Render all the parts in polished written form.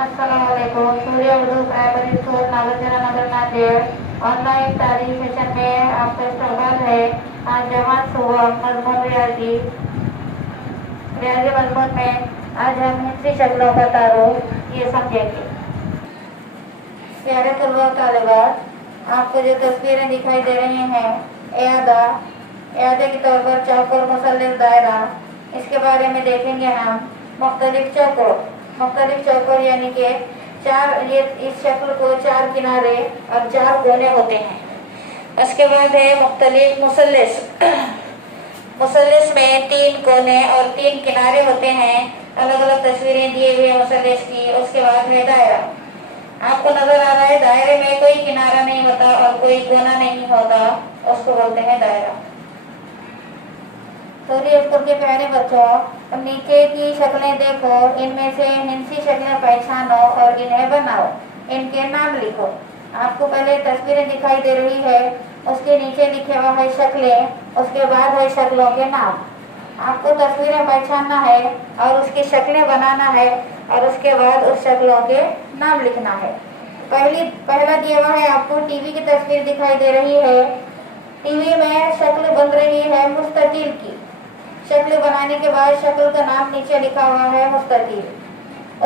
अस्सलामुअलैकुम। सूर्य Urdu primary school नागरजरा नगर Nanded online तालीम session में आपका स्वागत है। आज जमात सुबह मजमून रियाजी मजमून में आज हम हिंदी शक्लों का तारुफ ये समझेंगे। प्यारे तलबा तालिबात, आपको जो तस्वीरें दिखाई दे रही हैं यादे के तौर पर चौकोर मुसल्लिस दायरा, इसके बारे में देखेंगे हम। मुख्तलिफ चौकोर यानी कि इस शक्ल को 4 किनारे और 4 कोने होते हैं। उसके बाद है मुख्तलिफ मुसल्लिस में 3 कोने और 3 किनारे होते हैं। अलग अलग तस्वीरें दिए हुए मुसल्लिस की। उसके बाद है दायरा। आपको नजर आ रहा है दायरे में कोई किनारा नहीं होता और कोई कोना नहीं होता, उसको बोलते हैं दायरा। सूर्य स्कूल के प्यारे बच्चों, नीचे की शक्लें देखो, इनमें से हिंसी शक्लें पहचानो और इन्हें बनाओ, इनके नाम लिखो। आपको पहले तस्वीरें दिखाई दे रही है, उसके नीचे लिखे हुआ है शक्लें, उसके बाद है शक्लों के नाम। आपको तस्वीरें पहचानना है और उसकी शक्लें बनाना है और उसके बाद उस शक्लों के नाम लिखना है। पहला दिया हुआ है आपको टीवी की तस्वीर दिखाई दे रही है। टीवी में शक्ल बन रही है मुस्ततील की। शक्ल बनाने के बाद शक्ल का नाम नीचे लिखा हुआ है मुस्ततील।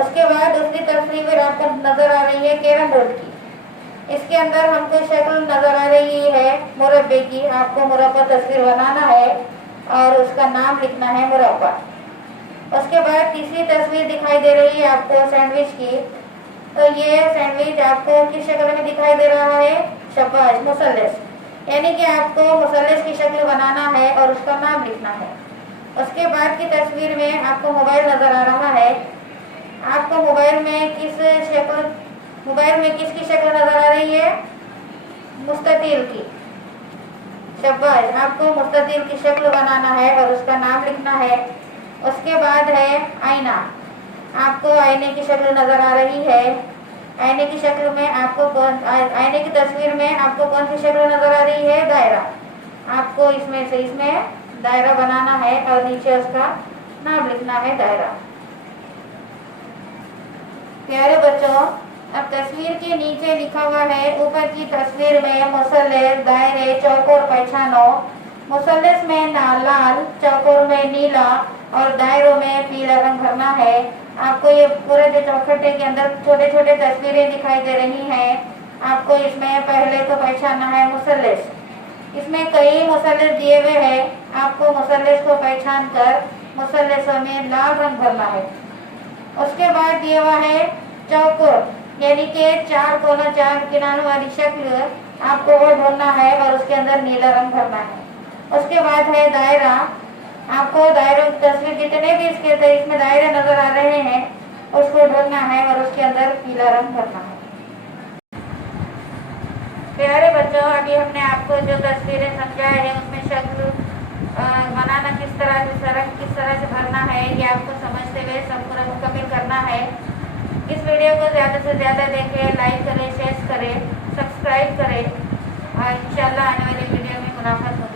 उसके बाद उसकी तस्वीर आपको नजर आ रही है कैरम बोर्ड की। इसके अंदर हमको शक्ल नजर आ रही है मुरब्बे की। आपको मुरब्बा तस्वीर बनाना है और उसका नाम लिखना है मुरब्बा। उसके बाद तीसरी तस्वीर दिखाई दे रही है आपको सैंडविच की। तो ये सैंडविच आपको किस शक्ल में दिखाई दे रहा है? शाबाश, मुसल्लिस, यानी कि आपको मुसल्लिस की शक्ल बनाना है और उसका नाम लिखना है। उसके बाद की तस्वीर में आपको मोबाइल नजर आ रहा है। आपको मोबाइल में किसकी शक्ल नजर आ रही है? मुस्ततील की। शाबाश, आपको मुस्ततील की शक्ल बनाना है और उसका नाम लिखना है। उसके बाद है आईना। आपको आईने की शक्ल नजर आ रही है। आईने की शक्ल में आईने की तस्वीर में आपको कौन सी शक्ल नजर आ रही है? दायरा। आपको इसमें दायरा बनाना है और नीचे उसका नाम लिखना है दायरा। प्यारे बच्चों, अब तस्वीर के नीचे लिखा हुआ है ऊपर की तस्वीर में मुसल्लिस, दायरे, चौकोर पहचानो। मुसल्लिस में लाल, चौकोर में नीला और दायरों में पीला रंग भरना है। आपको ये पूरे जो चौखटे के अंदर छोटे छोटे तस्वीरें दिखाई दे रही हैं। आपको इसमें पहले तो पहचानना है मुसल्लिस। इसमें कई मुसल्लिस दिए हुए हैं। आपको मुसल्लिस को पहचान कर मुसल्लिसों में लाल रंग भरना है। उसके बाद दिया हुआ है चौकोर, यानी कि 4 कोनों 4 किनारों वाली शक्ल। आपको वो ढूंढना है और उसके अंदर नीला रंग भरना है। उसके बाद है दायरा। आपको दायरों की तस्वीर जितने भी इसमें दायरे नजर आ रहे हैं उसको ढूंढना है और उसके अंदर पीला रंग भरना है। प्यारे बच्चों, अभी हमने आपको जो तस्वीरें समझाए हैं उसमें शक्ल बनाना किस तरह से भरना है, ये आपको समझते हुए सब पूरा मुकम्मल करना है। इस वीडियो को ज़्यादा से ज़्यादा देखें, लाइक करें, शेयर करें, सब्सक्राइब करें और इंशाल्लाह आने वाली वीडियो में मुलाकात होगी।